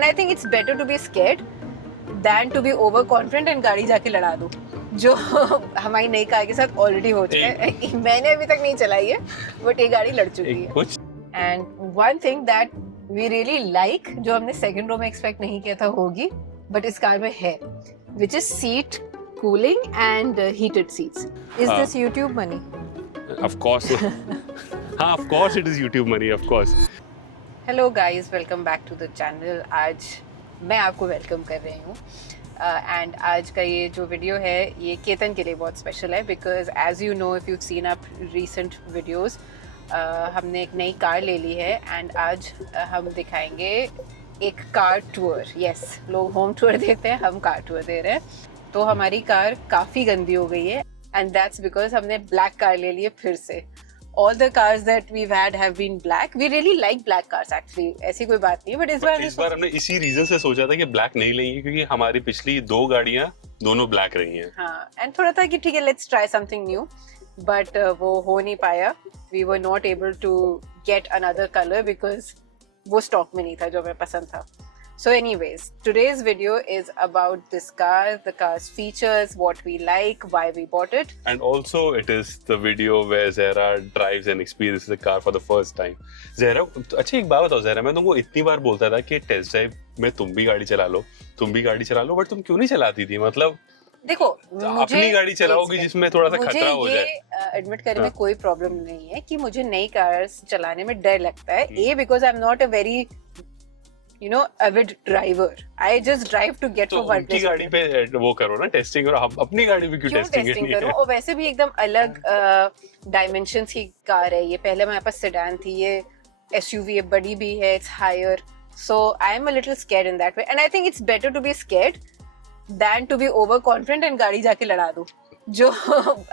And I think it's better to be scared than to be over confident and गाड़ी जाके लड़ा दो, जो हमारी नई कार के साथ ऑलरेडी हो चुका है। मैंने अभी तक नहीं चलाई है बट ये गाड़ी लड़ चुकी है। And one thing that we really like, जो हमने सेकंड रो में एक्सपेक्ट नहीं किया था होगी बट इस कार में है, which is seat cooling and heated seats. Is this YouTube money? Of course. Of course it is YouTube money, of course. Hello guys, welcome back to the channel. आज मैं आपको वेलकम कर रही हूँ and आज का ये जो वीडियो है ये केतन के लिए बहुत स्पेशल है because as you know, if you seen up recent videos, हमने एक नई कार ले ली है एंड आज हम दिखाएंगे एक कार टूर। यस, लोग होम टूर देते हैं, हम कार टूर दे रहे हैं। तो हमारी कार काफ़ी गंदी हो गई है एंड दैट्स बिकॉज हमने ब्लैक कार ले ली है फिर से। All the cars that we've had have been black. We really like black cars actually, ऐसी कोई बात नहीं है बट इस बार हमने इसी रीजन से सोचा था कि ब्लैक नहीं लेंगे क्योंकि हमारी पिछली दो गाड़ियां दोनों ब्लैक रही हैं। हाँ, एंड थोड़ा था कि ठीक है let's try something new, but वो हो नहीं पाया। We were not able to get another colour because वो स्टॉक में नहीं था जो हमें पसंद था। So anyways, today's video is about this car, the car's features, what we like, why we bought it. And also it is the video where Zahra drives and experiences the car for the first time. Zahra, अच्छा एक बात बताओ Zahra, मैं तुमको इतनी बार बोलता था कि टेस्ट ड्राइव में तुम भी गाड़ी चला लो, बट तुम क्यों नहीं चलाती थी? मतलब देखो, अपनी गाड़ी चलाओगी जिसमें थोड़ा सा खतरा हो जाए। मुझे एडमिट करने में कोई प्रॉब्लम नहीं है कि मुझे नई कार्स चलाने में डर लगता है। Uh because I am not a very avid driver. I just drive to get from one place. तो गाड़ी पे वो करो ना टेस्टिंग, और हम अपनी गाड़ी पे क्यों टेस्टिंग करो? और वैसे भी एकदम अलग डायमेंशंस की कार है ये। पहले हमारे पास सेडान थी, ये SUV है, बड़ी भी है, it's higher. So I am a little scared in that way, and I think it's better to be scared than to be overconfident and गाड़ी जाके लड़ा दो, जो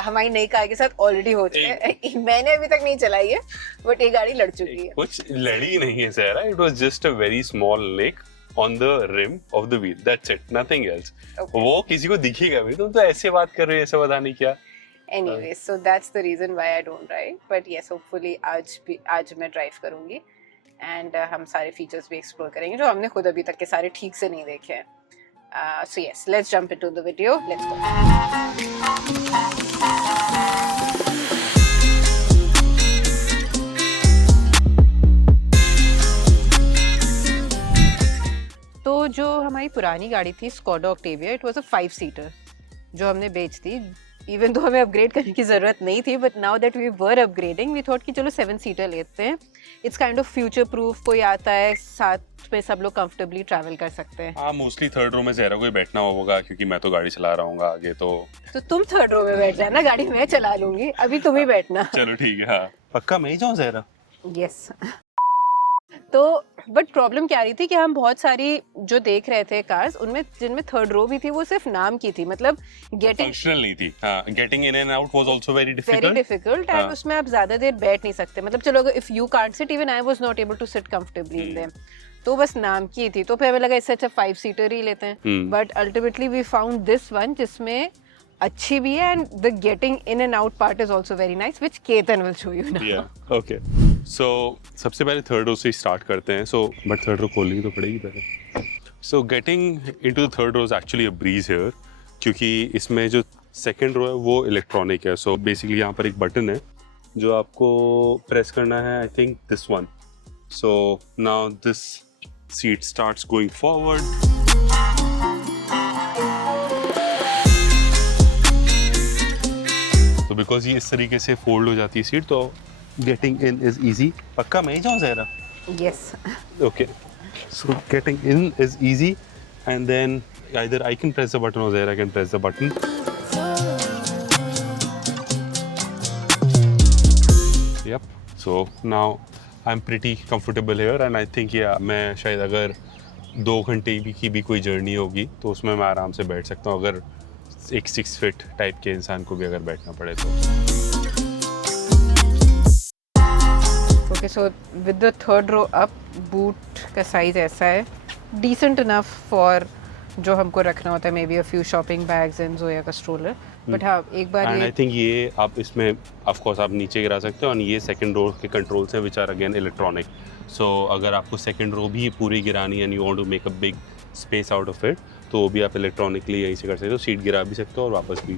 हमारी नई कार के साथ ऑलरेडी हो चुका है। मैंने अभी तक नहीं चलाई है बट ये गाड़ी लड़ चुकी है। कुछ लड़ी नहीं है Zahra, it was just a very small nick on the rim of the wheel, that's it, nothing else. वो किसी को दिखेगा भी, तुम तो ऐसे बात कर रहे हो, ऐसा पता नहीं क्या। Anyways, so that's the reason why I don't drive, but yes, hopefully आज मैं ड्राइव करूंगी एंड हम सारे फीचर्स भी एक्सप्लोर करेंगे जो हमने खुद अभी तक के सारे ठीक से नहीं देखे हैं। So yes, let's jump into the video. Let's go. तो जो हमारी पुरानी गाड़ी थी Skoda Octavia, it was a 5-सीटर जो हमने बेच दी। इवन तो हमें अपग्रेड करने की ज़रूरत नहीं थी but now that we were upgrading we thought कि चलो 7-सीटर लेते हैं। It's kind of future proof, कोई आता है साथ में सब लोग कंफर्टेबली ट्रैवल कर सकते हैं। हाँ, मोस्टली थर्ड रो में Zahra को ही बैठना होगा क्योंकि मैं तो गाड़ी चला रहा हूँ आगे। तो तुम थर्ड रो में बैठ जाना, गाड़ी मैं चला लूंगी, अभी तुम ही बैठना। चलो ठीक है। हाँ, पक्का मैं ही जाऊँ Zahra? यस। तो बट प्रॉब्लम क्या आ रही थी कि हम बहुत सारी जो देख रहे थे कार्स, उनमें जिनमें थर्ड रो भी थी वो सिर्फ नाम की थी, मतलब गेटिंग फंक्शनल नहीं थी। हाँ, getting in and out was also very difficult and उसमें आप ज्यादा देर बैठ नहीं सकते। मतलब चलो अगर if you can't sit, even I was not able to sit comfortably in them, तो बस नाम की थी। तो फिर हमें लगा इससे अच्छा 5-सीटर ही लेते हैं, but ultimately we found this one जिसमें अच्छी भी है and the getting in and out part is also very nice, which Ketan will show you now. Okay, so सबसे पहले थर्ड रो से स्टार्ट करते हैं। सो बट थर्ड रो खोलनी तो पड़ेगी पहले। So getting into the third row is actually a breeze here क्योंकि इसमें जो सेकंड रो है वो इलेक्ट्रॉनिक है। सो बेसिकली यहाँ पर एक बटन है जो आपको प्रेस करना है, I think this one. So now this seat starts going forward. तो बिकॉज ये इस तरीके से फोल्ड हो जाती है सीट, तो गेटिंग इन इज इजी। पक्का मैं ही जाऊँ Zahra? Yes. Okay, so getting in is easy and then either I can press the button or Zahra can press the button. Yep, so now I'm pretty comfortable here and I think yeah, मैं शायद अगर 2 घंटे की भी कोई journey होगी तो उसमें मैं आराम से बैठ सकता हूँ, अगर एक 6 फीट टाइप के इंसान को भी अगर बैठना पड़े तो। Okay, so with the third row up, boot का साइज ऐसा है, डिसेंट इनफ फॉर जो हमको रखना होता है, may be a few shopping bags and Zoya का स्ट्रोलर। बट हाँ, एक बार एंड आई थिंक ये आप इसमें ऑफ कोर्स आप नीचे गिरा सकते हो, और ये सेकंड रो के कंट्रोल्स हैं which are again electronic. So अगर आपको सेकंड रो भी पूरी गिरानी and you want to make a big space out of it, तो वो भी आप इलेक्ट्रॉनिकली यहीं से कर सकते हो, सीट गिरा भी सकते हो और वापस भी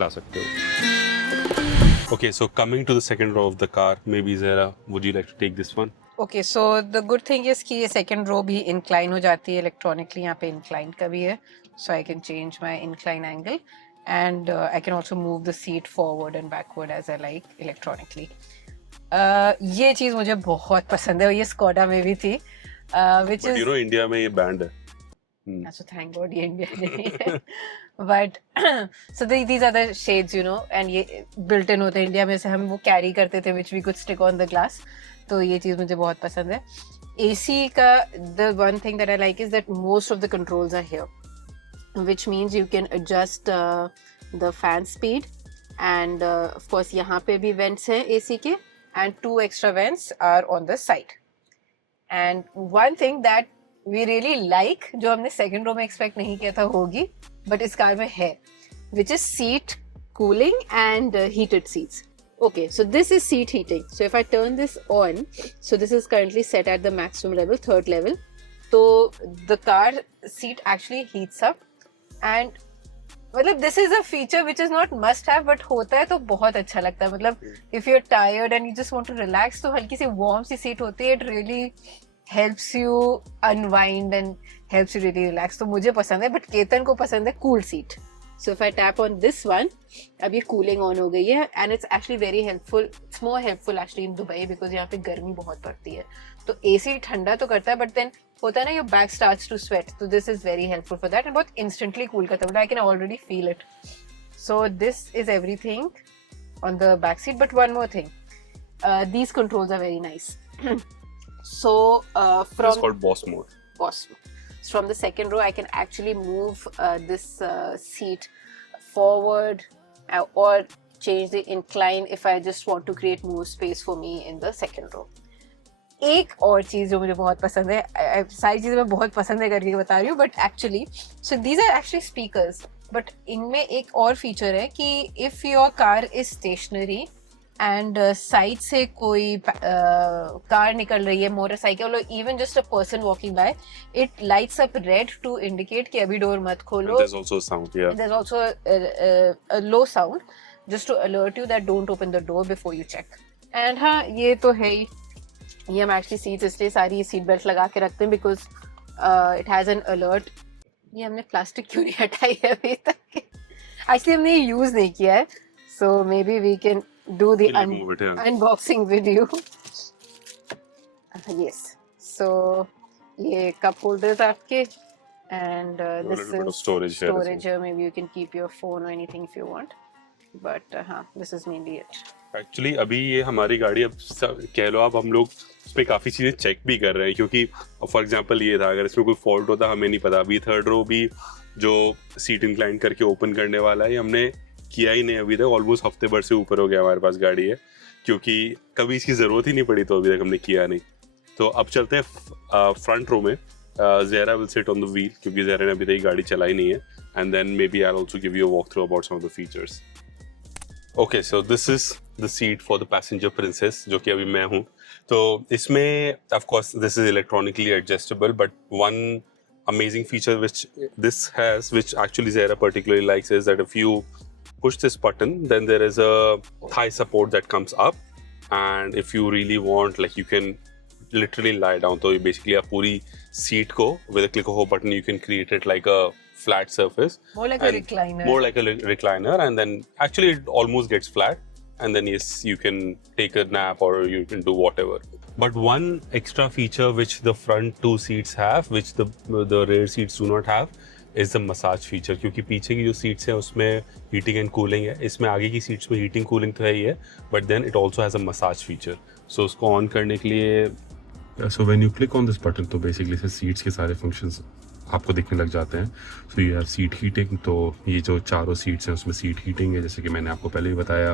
ला सकते हो। Okay, so coming to the second row of the car, maybe ज़रा would you like to take this one? Okay, so the good thing is कि ये सेकंड रो भी इंक्लाइन हो जाती है इलेक्ट्रॉनिकली, यहाँ पे इंक्लाइन का भी है, so I can change my incline angle and I can also move the seat forward and backward as I like electronically. ये चीज़ मुझे बहुत पसंद है और ये स्कोडा में भी थी, which but is you know India में ये बैंड है। so thank God ये इंडिया नहीं है, but so these are the shades, you know, and ये built in होते हैं इंडिया में, से हम वो कैरी करते थे which we could stick on the glass, तो ये चीज़ मुझे बहुत पसंद है। AC का the one thing that I like is that most of the controls are here, which means you can adjust the fan speed and of course यहाँ पे भी vents हैं AC के and 2 extra vents are on the side, and one thing that we really like, जो हमने second row में expect नहीं किया था होगी, बट इस कार में है, which is seat cooling and heated seats. Okay, so this is seat heating. So if I turn this on, so this is currently set at the maximum level, third level. So the car seat actually heats up, and मतलब this is a feature which is not must have, but होता है तो बहुत अच्छा लगता है। मतलब if you're tired and you just want to relax, तो हल्की सी warm सी सीट होती है, it really helps you unwind and helps you really relax. तो मुझे पसंद है, बट केतन को पसंद है cool seat. So if I tap on this one, अब ये cooling on हो गई है and it's actually very helpful. It's more helpful actually in Dubai because यहाँ पे गर्मी बहुत पड़ती है, तो AC ठंडा तो करता है, but then होता है ना your back starts to sweat, तो this is very helpful for that and बहुत instantly cool करता है, I can already feel it. So this is everything on the back seat, but one more thing, these controls are very nice. So from it's called boss mode. boss mode. So from the second row I can actually move this seat forward or change the incline if I just want to create more space for me in the second row. एक और चीज़ जो मुझे बहुत पसंद है, सारी चीज़ें मैं बहुत पसंद है करके बता रही हूँ, but actually so these are actually speakers, but इनमें एक और फीचर है कि if your car is stationary and side से कोई कार निकल रही है, मोटरसाइकिल और even just a person walking by, it lights up red to indicate कि अभी डोर मत खोलो. There's also a sound, yeah. There's also a low sound just to alert you that don't open the door before you check. And हाँ, ये तो है ही, ये हम एक्चुअली सीट्स इसलिए सारी सीट बेल्ट लगा के रखते हैं because it has an alert. ये हमने प्लास्टिक क्यों नहीं हटाई है अभी तक? एक्चुअली हमने ये यूज़ नहीं किया है, so maybe we can do the unboxing video. Yes, so ये cup holders आपके and this is storage here. Maybe you can keep your phone or anything if you want, but this is mainly it. Actually अभी ये हमारी गाड़ी, अब कह लो आप, हम लोग उस पर काफ़ी चीज़ें चेक भी कर रहे हैं, क्योंकि फॉर एग्जांपल ये था, अगर इसमें कोई फॉल्ट होता हमें नहीं पता. अभी थर्ड रो भी जो सीट इंक्लाइन करके ओपन करने वाला है, हमने किया ही नहीं अभी तक. ऑलमोस्ट हफ्ते भर से ऊपर हो गया हमारे पास गाड़ी है, क्योंकि कभी इसकी ज़रूरत ही नहीं पड़ी, तो अभी तक हमने किया नहीं. तो अब चलते हैं फ्रंट रो में. Zahra will sit on the wheel, क्योंकि ज़हरा ने अभी तक गाड़ी चलाई नहीं है, and then maybe I also give you a walk through about some of the features. Okay, so this is the seat for the passenger princess, जो कि अभी मैं हूँ. तो इसमें of course this is electronically adjustable, but one amazing feature which this has, which actually Zahra particularly likes, is that if you push this button, then there is a thigh support that comes up, and if you really want, like, you can literally lie down. So basically आप पूरी seat को with a click of a button you can create it like a flat surface, more like a recliner, more like a recliner, and then actually it almost gets flat, and then yes, you can take a nap or you can do whatever. But one extra feature which the front two seats have, which the rear seats do not have, is the massage feature. क्योंकि पीछे की जो seats हैं उसमें heating and cooling है, इसमें आगे की seats में heating cooling तो है ही है, but then it also has a massage feature. So उसको on करने के लिए, so when you click on this button, तो basically से seats के सारे functions आपको दिखने लग जाते हैं. So you have seat heating, तो ये जो चारों सीट्स हैं उसमें सीट हीटिंग है, जैसे कि मैंने आपको पहले ही बताया.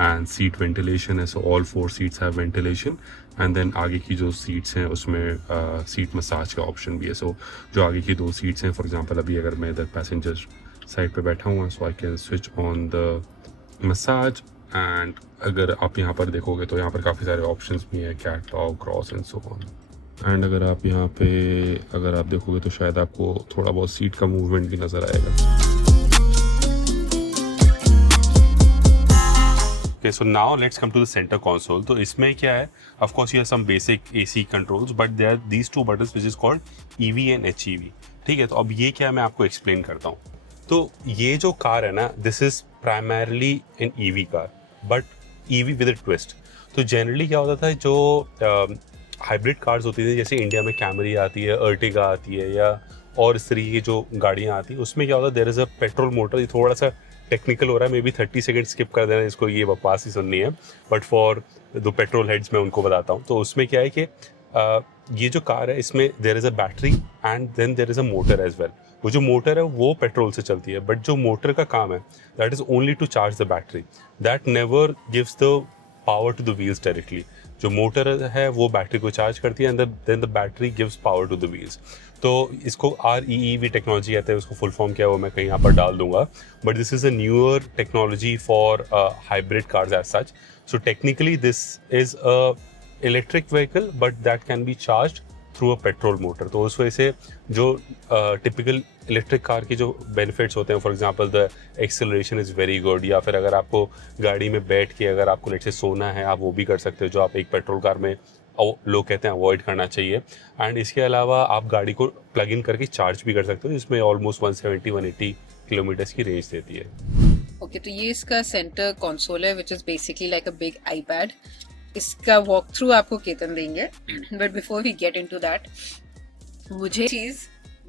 एंड सीट वेंटिलेशन है, so all 4 seats have ventilation. And then आगे की जो सीट्स हैं उसमें सीट मसाज का ऑप्शन भी है. सो जो आगे की 2 सीट्स हैं, फॉर एग्जांपल अभी अगर मैं इधर पैसेंजर साइड पे बैठा हुआ हूँ, so I can switch on the massage and अगर आप यहाँ पर देखोगे तो यहाँ पर काफ़ी सारे ऑप्शंस भी हैं, cat lock, cross and so on. And अगर आप यहाँ पे अगर आप देखोगे तो शायद आपको थोड़ा बहुत सीट का मूवमेंट भी नज़र आएगा। Okay, so now let's come to the center console. तो इसमें क्या है? Of course, you have some basic AC controls, but there are these two buttons which is called EV and HEV. ठीक है, तो अब ये क्या मैं आपको explain करता हूँ। तो ये जो कार है ना, this is primarily an EV car, but EV with a twist. तो generally क्या होता था, जो हाइब्रिड कार्स होती थी, जैसे इंडिया में कैमरी आती है, अर्टिगा आती है, या और इस तरीके की जो गाड़ियाँ आती हैं, उसमें क्या होता है, there is a petrol motor. ये थोड़ा सा टेक्निकल हो रहा है, मे बी 30 सेकेंड स्किप कर देना, इसको ये बकवास ही सुननी है, but for the petrol heads मैं उनको बताता हूँ। तो उसमें क्या है कि ये जो कार है, इसमें there is a battery and then there is a motor as well. वो जो मोटर है वो पेट्रोल से चलती है, बट जो मोटर का काम है that is only to charge the battery, that never gives the power to the wheels directly. जो मोटर है वो बैटरी को चार्ज करती है and then the battery gives power to the wheels. तो इसको REEV टेक्नोलॉजी कहते हैं, उसको फुल फॉर्म क्या है वो मैं कहीं यहाँ पर डाल दूंगा, but this is a newer technology for hybrid cars as such. So technically this is a electric vehicle but that can be charge through a petrol motor. तो उस वजह से जो टिपिकल इलेक्ट्रिक कार के जो बेनिफिट्स होते हैं, for example the acceleration is very good, या फिर अगर आपको गाड़ी में बैठ के अगर आपको लेट से सोना है आप वो भी कर सकते हो, जो आप एक पेट्रोल कार में लोग कहते हैं अवॉइड करना चाहिए। एंड इसके अलावा आप गाड़ी को प्लग इन करके चार्ज भी कर सकते हो, जिसमें ऑलमोस्ट 170-180 किलोमीटर्स की रेंज देती है। ओके, तो ये इसका सेंटर कंसोल है which is basically like a big iPad. इसका वॉक थ्रू आपको केतन देंगे, but before we get into that, मुझे चीज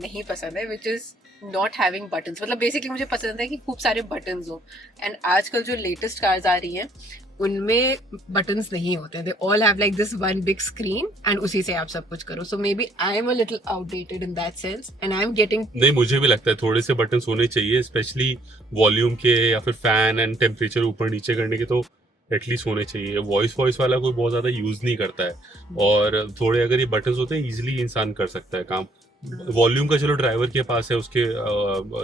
नहीं पसंद है which is not having buttons. मतलब बेसिकली मुझे पसंद है कि खूब सारे बटन्स हो, एंड आजकल जो लेटेस्ट कार्स आ रही हैं उनमें बटन्स नहीं होते, they all have like this one big screen and उसी से आप सब कुछ करो। So maybe I am a little outdated in that sense and I am getting. नहीं, मुझे भी लगता है थोड़े से बटन्स होने चाहिए, स्पेशली वॉल्यूम के या फिर फैन एंड टेम्परेचर ऊपर नीचे करने के, तो एटलीस्ट होने चाहिए। वॉइस वाला कोई बहुत ज़्यादा यूज़ नहीं करता है, और थोड़े अगर ये बटन्स होते हैं ईजिली इंसान कर सकता है काम। वॉल्यूम का चलो ड्राइवर के पास है उसके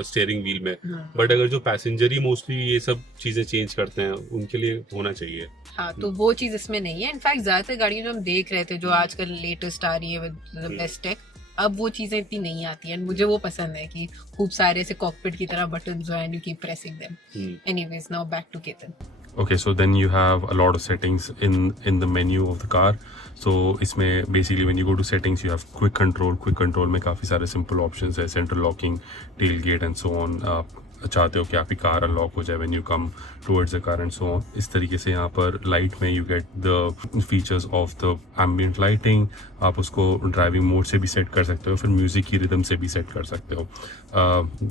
स्टीयरिंग व्हील में, बट अगर जो पैसेंजर ही मोस्टली ये सब चीज़ें चेंज करते हैं उनके लिए होना चाहिए। हाँ, तो वो चीज इसमें नहीं है। इनफैक्ट ज्यादातर गाड़ियां जो हम देख रहे थे जो आजकल लेटेस्ट आ रही है विद बेस्ट टेक, अब वो चीजें इतनी नहीं आती हैं। मुझे वो पसंद है कि खूब सारे से कॉकपिट की तरह बटन जो है, you keep pressing them. Anyways, now back to Ketan. Okay, so then you have a lot of settings in the menu of the car. So इसमें basically when you go to settings you have quick control में काफ़ी सारे simple options है, central locking, tailgate and so on। आप चाहते हो कि आपकी कार अनलॉक हो जाए when you come towards the car and so on। इस तरीके से यहाँ पर लाइट में you get the features of the ambient lighting। आप उसको ड्राइविंग मोड से भी सेट कर सकते हो, फिर म्यूज़िक की रिदम से भी सेट कर सकते हो।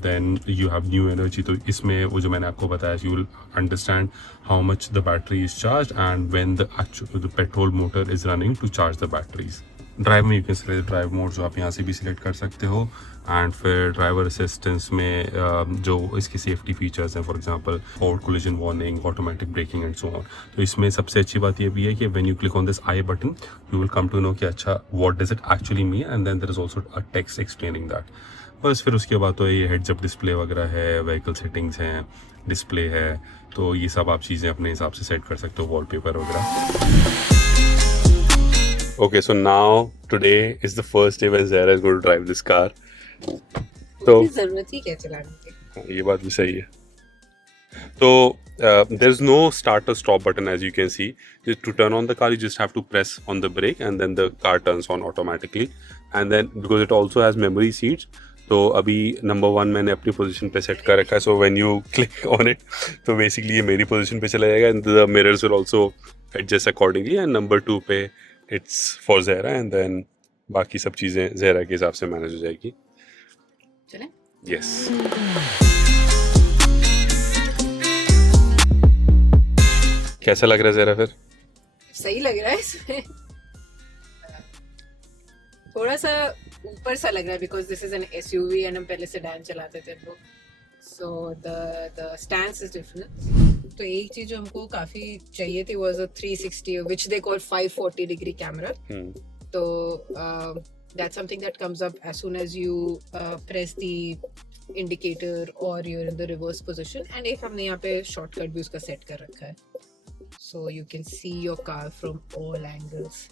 Then you have new energy. तो इसमें वो जो मैंने आपको बताया, you will understand how much the battery is charge and when the petrol motor is running to charge the batteries. Drive में you can select drive mode, जो आप यहाँ से भी सिलेक्ट कर सकते हो। एंड फिर ड्राइवर असिस्टेंस में जो इसकी सेफ्टी फीचर्स हैं, for example forward collision warning, automatic braking and so on. तो इसमें सबसे अच्छी बात ये भी है कि when you click on this I button you will come to know कि अच्छा what does it actually mean, and then there is also a text explaining that. बस फिर उसके बाद तो ये हेड्स अप डिस्प्ले वगैरह है, व्हीकल सेटिंग्स हैं, डिस्प्ले है, तो ये सब आप चीज़ें अपने हिसाब से सेट कर सकते हो, वॉलपेपर वगैरह। Okay, so now today is the first day when Zahra is going to drive this car. तो जरूरत ही क्या चलाने की? ये बात भी सही है। तो there is no start or stop button as you can see. To turn on the car you just have to press on the brake and then the car turns on automatically. And then because it also has memory seats, तो अभी number 1 मैंने अपनी position पे set कर रखा है। So when you click on it तो basically ये मेरी पोजीशन पे चला जाएगा and the mirrors will also adjust accordingly. And number 2 पे it's for Zahra and then बाकी सब चीज़ें ज़हरा के हिसाब से मैनेज हो जाएगी। चलें? यस। कैसा लग रहा है ज़हरा फिर? सही लग रहा है इसमें। थोड़ा सा ऊपर सा लग रहा है because this is an SUV and हम पहले सेडान चलाते थे लोग, so the stance is different. तो एक चीज जो हमको काफी चाहिए थी was a 360 which they call 540 degree camera. तो that's something that comes up as soon as you press the indicator or you're in the reverse position, and एक हमने यहाँ पे शॉर्टकट भी उसका सेट कर रखा है। so you can see your car from all angles.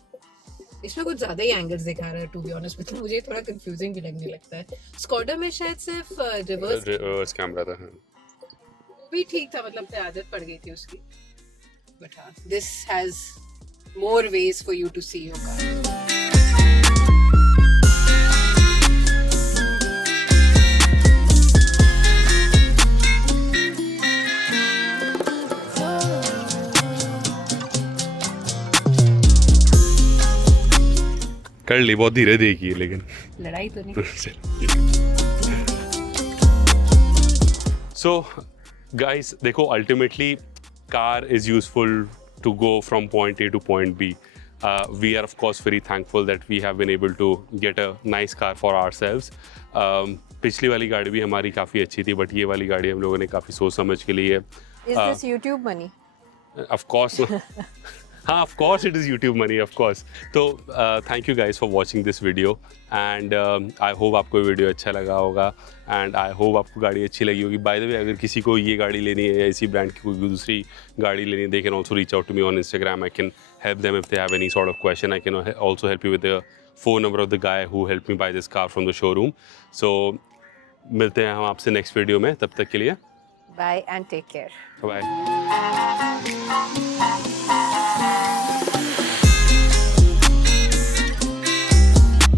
इसमें कुछ ज्यादा ही एंगल्स दिखा रहा है टू बी ऑनेस्ट, मतलब मुझे थोड़ा कंफ्यूजिंग भी लगने लगता है. स्कॉडा में शायद सिर्फ रिवर्स कैमरा था. भी ठीक था, मतलब आदत पड़ गई थी उसकी. बट हाँ, this has more ways for you to see your car. कर ली, बहुत धीरे देखी लेकिन लड़ाई तो नहीं. So guys, देखो ultimately car is useful to go from point A to point B. We are of course very thankful that we have been able to get a nice car for ourselves. पिछली वाली गाड़ी भी हमारी काफ़ी अच्छी थी, but ये वाली गाड़ी हम लोगों ने काफ़ी सोच समझ के लिए. Is this YouTube money? Of course. हाँ, of course it is YouTube money, of course. तो thank you guys for watching this video and I hope आपको ये वीडियो अच्छा लगा होगा and I hope आपको गाड़ी अच्छी लगी होगी. By the way, अगर किसी को ये गाड़ी लेनी है या इसी ब्रांड की कोई दूसरी गाड़ी लेनी है, they can also reach out to me on Instagram. I can help them if they have any sort of question. I can also help you with the phone number of the guy who helped me buy this car from the showroom. So मिलते हैं हम आपसे next video में, तब तक के लिए Bye and take care. Bye.